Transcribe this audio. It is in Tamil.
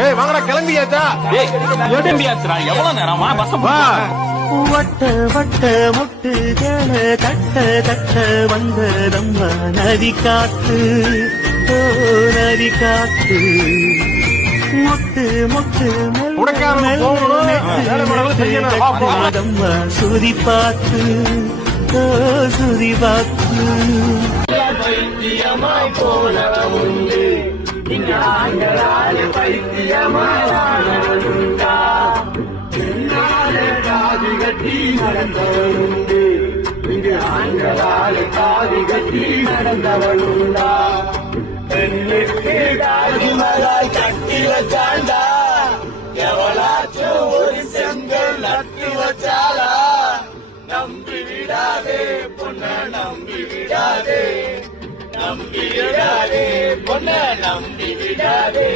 ஏய் வாங்கடா கிளம்பியாச்சா? ஏய் கிளம்பியாச்சுடா. எவ்வளவு நேரம்? பஸ் வா. வட்ட வட்ட முட்டுகள தட்ட தட்ட வந்ததம்மா நதி காத்து, ஓ நதி காத்து. முட்டு முட்டு மெல்லதம்மா சுதி பார்த்து, ஓ சுதி பார்த்து. பைத்தியமாய் போனவன் உண்டு, இங்க ஆண்களால் பைத்தியமாய் வாழவனுண்டா. பின்னாலே காதி கட்டி நடந்தவனுண்டு, இங்கு ஆண்களால் காதி கட்டி நடந்தவனுண்டா. பெண்ணிற்கு தாஜ்மஹால் கட்டி வச்சாண்டா, எவளாச்சும் ஒரு செங்கல் நட்டு வச்சாலா? நம்பி விடாதே பொண்ண, நம்பி விடாதே, நம்பி விடாதே பொண்ண, நம்பி விடாதே.